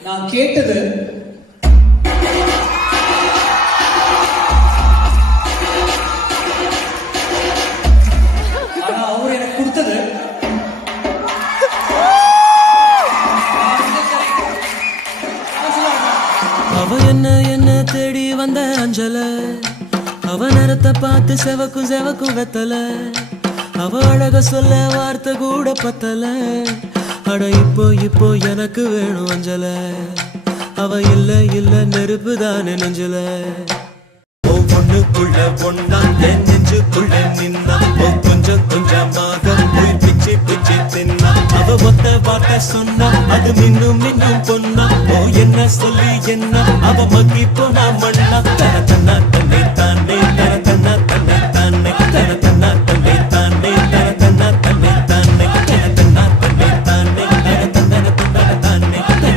நான் கேட்டது ஆனா அவர் எனக்கு கொடுத்தது அவ என்ன தேடி வந்த அஞ்சல, அவ நேரத்தை பார்த்து செவக்கும் செவக்கும் வெத்தல, அவ அழக சொல்ல வார்த்தை கூட பத்தல. அட இப்போ எனக்கு வேணும் அஞ்சல, அவ இல்ல நெருப்பு தானே நெஞ்சல. ஒண்ணுக்குள்ள ஒன்னா என் நெஞ்சுக்குள்ள நின்னா, கொஞ்சம் கொஞ்சமாக உயிர் பிச்சு பிச்சு தின்னா. அவ ஒத்த வார்த்தை சொன்னா அது மின்னும் பொன்னா. என்ன சொல்லி என்ன அவ மக்கி போனா மண்ணா. தன தன்னா